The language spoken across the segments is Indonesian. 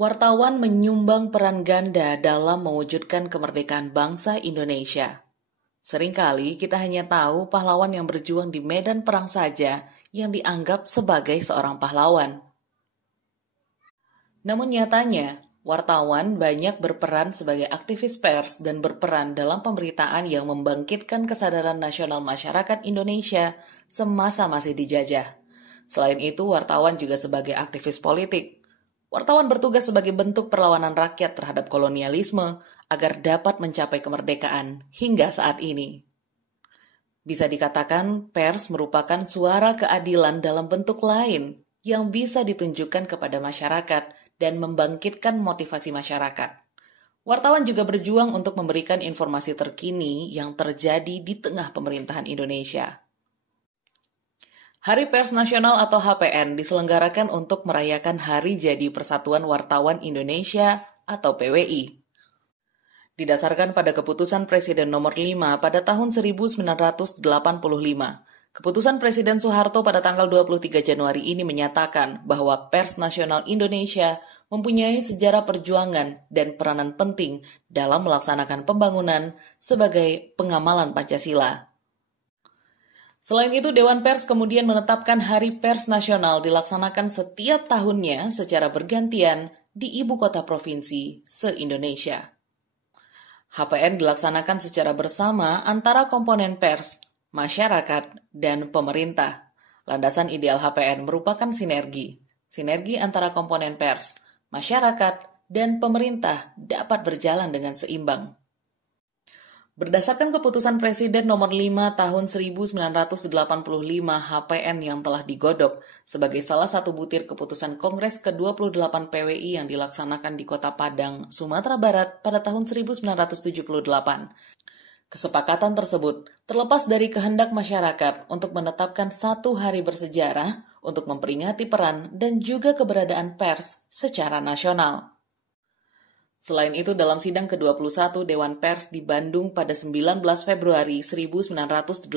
Wartawan menyumbang peran ganda dalam mewujudkan kemerdekaan bangsa Indonesia. Seringkali kita hanya tahu pahlawan yang berjuang di medan perang saja yang dianggap sebagai seorang pahlawan. Namun nyatanya, wartawan banyak berperan sebagai aktivis pers dan berperan dalam pemberitaan yang membangkitkan kesadaran nasional masyarakat Indonesia semasa masih dijajah. Selain itu, wartawan juga sebagai aktivis politik. Wartawan bertugas sebagai bentuk perlawanan rakyat terhadap kolonialisme agar dapat mencapai kemerdekaan hingga saat ini. Bisa dikatakan, pers merupakan suara keadilan dalam bentuk lain yang bisa ditunjukkan kepada masyarakat dan membangkitkan motivasi masyarakat. Wartawan juga berjuang untuk memberikan informasi terkini yang terjadi di tengah pemerintahan Indonesia. Hari Pers Nasional atau HPN diselenggarakan untuk merayakan Hari Jadi Persatuan Wartawan Indonesia atau PWI. Didasarkan pada keputusan Presiden nomor 5 pada tahun 1985, keputusan Presiden Soeharto pada tanggal 23 Januari ini menyatakan bahwa Pers Nasional Indonesia mempunyai sejarah perjuangan dan peranan penting dalam melaksanakan pembangunan sebagai pengamalan Pancasila. Selain itu, Dewan Pers kemudian menetapkan Hari Pers Nasional dilaksanakan setiap tahunnya secara bergantian di ibu kota provinsi se-Indonesia. HPN dilaksanakan secara bersama antara komponen pers, masyarakat, dan pemerintah. Landasan ideal HPN merupakan sinergi antara komponen pers, masyarakat, dan pemerintah dapat berjalan dengan seimbang. Berdasarkan keputusan Presiden nomor 5 tahun 1985 HPN yang telah digodok sebagai salah satu butir keputusan Kongres ke-28 PWI yang dilaksanakan di Kota Padang, Sumatera Barat pada tahun 1978. Kesepakatan tersebut terlepas dari kehendak masyarakat untuk menetapkan satu hari bersejarah untuk memperingati peran dan juga keberadaan pers secara nasional. Selain itu, dalam sidang ke-21 Dewan Pers di Bandung pada 19 Februari 1981,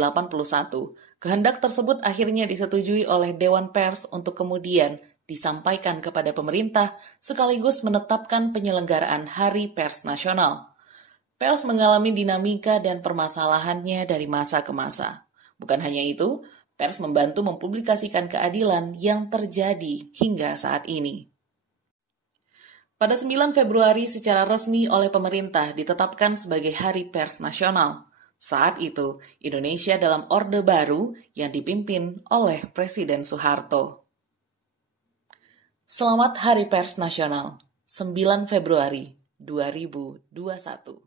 kehendak tersebut akhirnya disetujui oleh Dewan Pers untuk kemudian disampaikan kepada pemerintah sekaligus menetapkan penyelenggaraan Hari Pers Nasional. Pers mengalami dinamika dan permasalahannya dari masa ke masa. Bukan hanya itu, pers membantu mempublikasikan keadilan yang terjadi hingga saat ini. Pada 9 Februari secara resmi oleh pemerintah ditetapkan sebagai Hari Pers Nasional. Saat itu, Indonesia dalam Orde Baru yang dipimpin oleh Presiden Soeharto. Selamat Hari Pers Nasional, 9 Februari 2021.